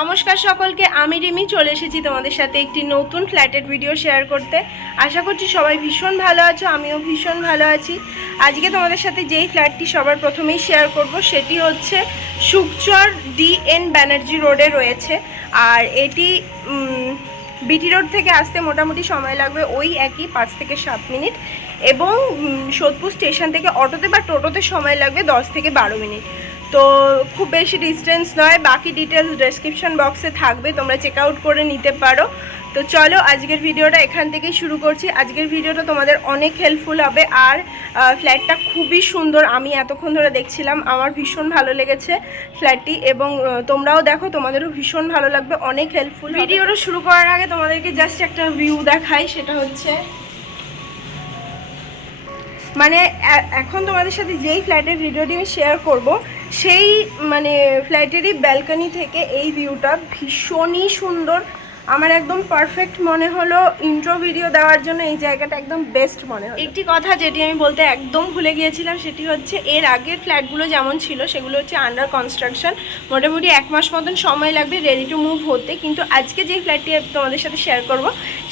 নমস্কার সকলকে, আমি রিমি চলে এসেছি তোমাদের সাথে একটি নতুন ফ্ল্যাটের ভিডিও শেয়ার করতে। আশা করছি সবাই ভীষণ ভালো আছো, আমিও ভীষণ ভালো আছি। আজকে তোমাদের সাথে যেই ফ্ল্যাটটি সবার প্রথমেই শেয়ার করব সেটি হচ্ছে সুকচর DN ব্যানার্জি রোডে রয়েছে। আর এটি বিটি রোড থেকে আসতে মোটামুটি সময় লাগবে ওই একই 5 থেকে 7 মিনিট, এবং সোদপুর স্টেশন থেকে অটোতে বা টোটোতে সময় লাগবে 10 থেকে 12 মিনিট। তো খুব বেশি ডিস্টেন্স নয়, বাকি ডিটেলস ডেসক্রিপশন বক্সে থাকবে, তোমরা চেক আউট করে নিতে পারো। তো চলো আজকের ভিডিওটা এখান থেকেই শুরু করছি। আজকের ভিডিওটা তোমাদের অনেক হেল্পফুল হবে। আর ফ্ল্যাটটা খুবই সুন্দর, আমি এতক্ষণ ধরে দেখছিলাম, আমার ভীষণ ভালো লেগেছে ফ্ল্যাটটি, এবং তোমরাও দেখো, তোমাদেরও ভীষণ ভালো লাগবে, অনেক হেল্পফুল। ভিডিওটা শুরু করার আগে তোমাদেরকে জাস্ট একটা ভিউ দেখাই, সেটা হচ্ছে মানে এখন তোমাদের সাথে যেই ফ্ল্যাটের ভিডিওটি আমি শেয়ার করব সেই ফ্ল্যাটেরই ব্যালকনি থেকে এই ভিউটা ভীষণই সুন্দর। আমার একদম পারফেক্ট মনে হলো ইন্ট্রো ভিডিও দেওয়ার জন্য, এই জায়গাটা একদম বেস্ট মনে হলো। একটি কথা যেটি আমি বলতে একদম ভুলে গিয়েছিলাম, সেটি হচ্ছে এর আগের ফ্ল্যাটগুলো যেমন ছিল সেগুলো হচ্ছে আন্ডার কনস্ট্রাকশন, মোটামুটি 1 মাস মতন সময় লাগবে রেডি টু মুভ হতে। কিন্তু আজকে যে ফ্ল্যাটটি তোমাদের সাথে শেয়ার করব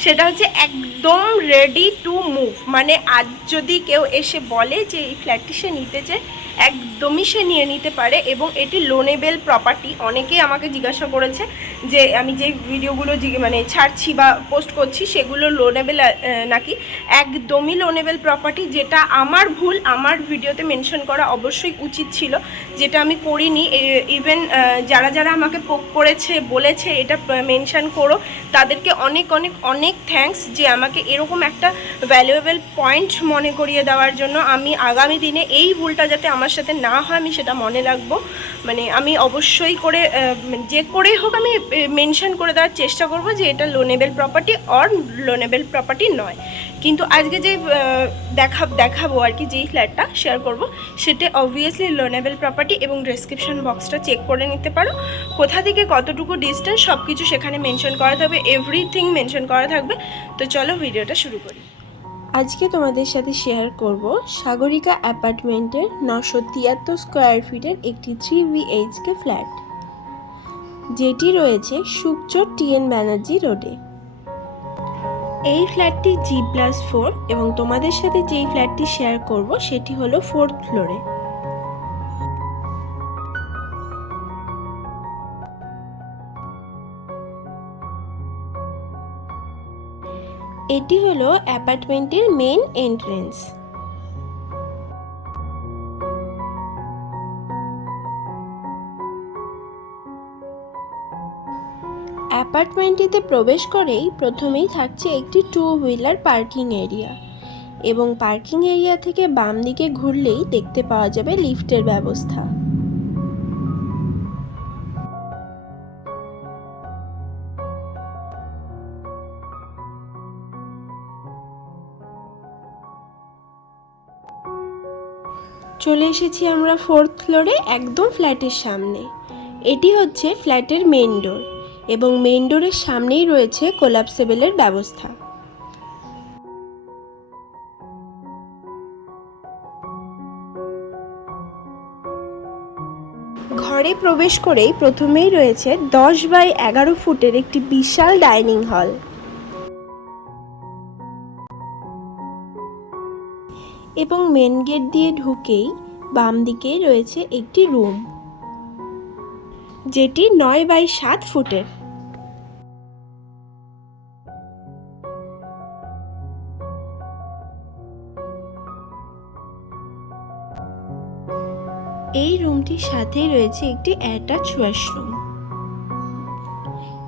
সেটা হচ্ছে একদম রেডি টু মুভ। মানে আজ যদি কেউ এসে বলে যে এই ফ্ল্যাটটি সে নিতে চায়, একদমই সে নিয়ে নিতে পারে। এবং এটি লোনেবেল প্রপার্টি। অনেকেই আমাকে জিজ্ঞাসা করেছে যে আমি যে ভিডিওগুলো ছাড়ছি বা পোস্ট করছি সেগুলো লোনেবেল নাকি। একদমই লোনেবেল প্রপার্টি, যেটা আমার ভুল, আমার ভিডিওতে মেনশন করা অবশ্যই উচিত ছিল, যেটা আমি করিনি। ইভেন যারা যারা আমাকে পোক করেছে, বলেছে এটা মেনশন করো, তাদেরকে অনেক অনেক অনেক থ্যাঙ্কস যে আমাকে এরকম একটা ভ্যালুয়েবল পয়েন্ট মনে করিয়ে দেওয়ার জন্য। আমি আগামী দিনে এই ভুলটা যাতে আমার সাথে না হয় আমি সেটা মনে রাখবো। আমি অবশ্যই করে যে করেই হোক আমি মেনশন করে দেওয়ার চেষ্টা করব যে এটা loanable property or loanable property নয়। কিন্তু আজকে যে দেখাবো আর কি, যেই ফ্ল্যাটটা শেয়ার করব সেটা অবভিয়াসলি লোনেবেল প্রপার্টি, এবং ডেসক্রিপশন বক্সটা চেক করে নিতে পারো কোথা থেকে কতটুকু ডিস্টেন্স, সব কিছু সেখানে মেনশন করা থাকবে, এভরিথিং মেনশন করা থাকবে। তো চলো ভিডিওটা শুরু করি। আজকে তোমাদের সাথে শেয়ার করব সাগরিকা অ্যাপার্টমেন্টের 973 স্কোয়ার ফিটের একটি 3 BHK ফ্ল্যাট, যেটি রয়েছে সুকচর TN ব্যানার্জি রোডে। এই ফ্ল্যাটটি G+4, এবং তোমাদের সাথে যেই ফ্ল্যাটটি শেয়ার করব সেটি হলো 4th ফ্লোরে। এটি হলো অ্যাপার্টমেন্টের মেন এন্ট্রেন্স। অ্যাপার্টমেন্টটিতে প্রবেশ করেই প্রথমেই থাকছে একটি 2 হুইলার পার্কিং এরিয়া, এবং পার্কিং এরিয়া থেকে বাম দিকে ঘুরলেই দেখতে পাওয়া যাবে লিফটের ব্যবস্থা। চলে এসেছি আমরা 4th ফ্লোরে, একদম ফ্ল্যাটের সামনে। এটি হচ্ছে ফ্ল্যাটের মেইন ডোর, এবং মেইন ডোরের সামনেই রয়েছে কোলাপসেবলের ব্যবস্থা। ঘরে প্রবেশ করেই প্রথমেই রয়েছে 10x11 ফুটের একটি বিশাল ডাইনিং হল, এবং মেন গেট দিয়ে ঢুকেই বাম দিকে রয়েছে একটি রুম, যেটি 9x7 ফুটের। এই রুমটির সাথেই রয়েছে একটি অ্যাটাচ ওয়াশরুম,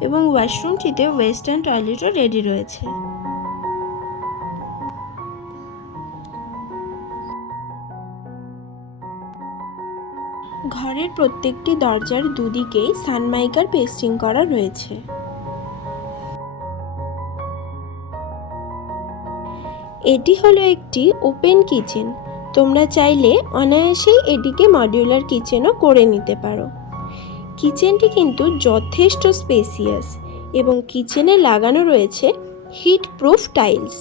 এবং ওয়াশরুমটিতে ওয়েস্টার্ন টয়লেটও রেডি রয়েছে। ঘরের প্রত্যেকটি দরজার দুদিকেই সানমাইকার পেস্টিং করা রয়েছে। এটি হলো একটি ওপেন কিচেন। তোমরা চাইলে অনায়াসেই এটিকে মডিউলার কিচেনও করে নিতে পারো। কিচেনটি কিন্তু যথেষ্ট স্পেসিয়াস, এবং কিচেনে লাগানো রয়েছে হিট প্রুফ টাইলস।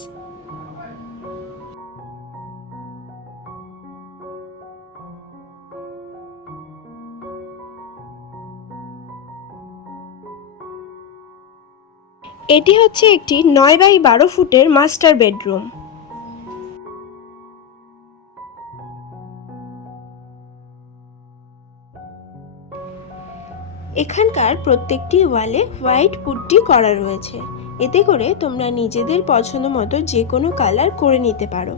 এটি হচ্ছে একটি 9x12 ফুটের মাস্টার বেডরুম। এখানকার প্রত্যেকটি ওয়ালে হোয়াইট পুট্টি করা রয়েছে, এতে করে তোমরা নিজেদের পছন্দ মতো যে কোনো কালার করে নিতে পারো।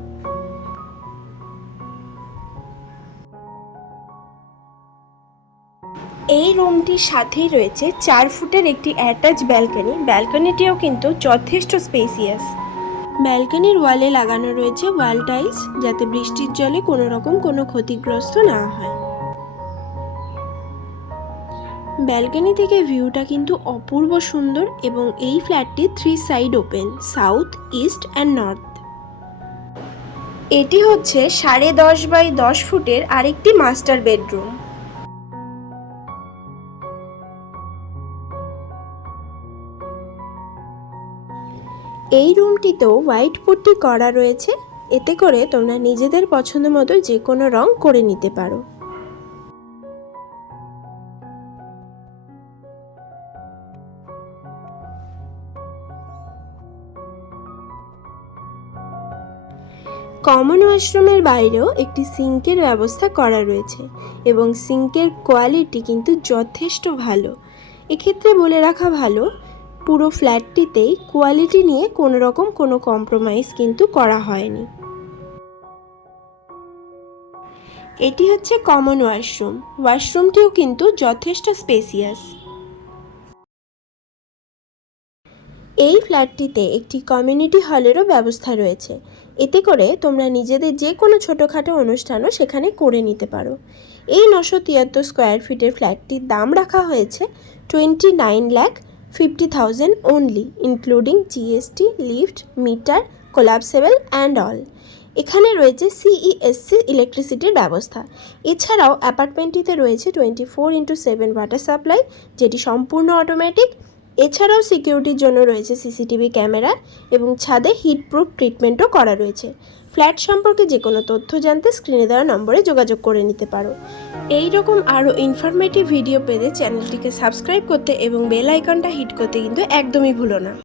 এই রুমটির সাথেই রয়েছে 4 ফুটের একটি অ্যাটাচ ব্যালকনি। ব্যালকনিটিও কিন্তু যথেষ্ট স্পেসিয়াস। ব্যালকনির ওয়ালে লাগানো রয়েছে ওয়াল টাইলস, যাতে বৃষ্টির জলে কোনো রকম কোনো ক্ষতিগ্রস্ত না হয়। ব্যালকনি থেকে ভিউটা কিন্তু অপূর্ব সুন্দর এবং এই ফ্ল্যাটটি 3 side open, south, east and north. এটি হচ্ছে 10.5x10 ফুটের আরেকটি মাস্টার বেডরুম। এই রুমটিতেও হোয়াইট পুট্টি করা রয়েছে, এতে করে তোমরা নিজেদের পছন্দ মতো যে কোনো রং করে নিতে পারো। কমন ওয়াশরুমের বাইরেও একটি সিঙ্কের ব্যবস্থা করা রয়েছে এবং সিঙ্কের কোয়ালিটি কিন্তু যথেষ্ট ভালো। এক্ষেত্রে বলে রাখা ভালো, পুরো ফ্ল্যাটটিতেই কোয়ালিটি নিয়ে কোনো রকম কোনো কম্প্রোমাইজ কিন্তু করা হয়নি। এটি হচ্ছে কমন ওয়াশরুম। ওয়াশরুমটিও কিন্তু যথেষ্ট স্পেসিয়াস। এই ফ্ল্যাটটিতে একটি কমিউনিটি হলেরও ব্যবস্থা রয়েছে, এতে করে তোমরা নিজেদের যে কোনো ছোটোখাটো অনুষ্ঠানও সেখানে করে নিতে পারো। এই 973 স্কোয়ার ফিটের ফ্ল্যাটটির দাম রাখা হয়েছে 29,50,000 only, including GST, lift, meter, collapsible and all. এখানে রয়েছে সিইএসসি ইলেকট্রিসিটির ব্যবস্থা। এছাড়াও অ্যাপার্টমেন্টটিতে রয়েছে 24/7 ওয়াটার সাপ্লাই, যেটি সম্পূর্ণ অটোমেটিক। এছাড়াও সিকিউরিটির জন্য রয়েছে সিসিটিভি ক্যামেরা এবং ছাদে হিটপ্রুফ ট্রিটমেন্টও করা রয়েছে। ফ্ল্যাট সম্পর্কে যে কোনো তথ্য জানতে স্ক্রিনে দেওয়া নম্বরে যোগাযোগ করে নিতে পারো। এই রকম আরও ইনফরমেটিভ ভিডিও পেতে চ্যানেলটিকে সাবস্ক্রাইব করতে এবং বেল আইকনটা হিট করতে কিন্তু একদমই ভুলো না।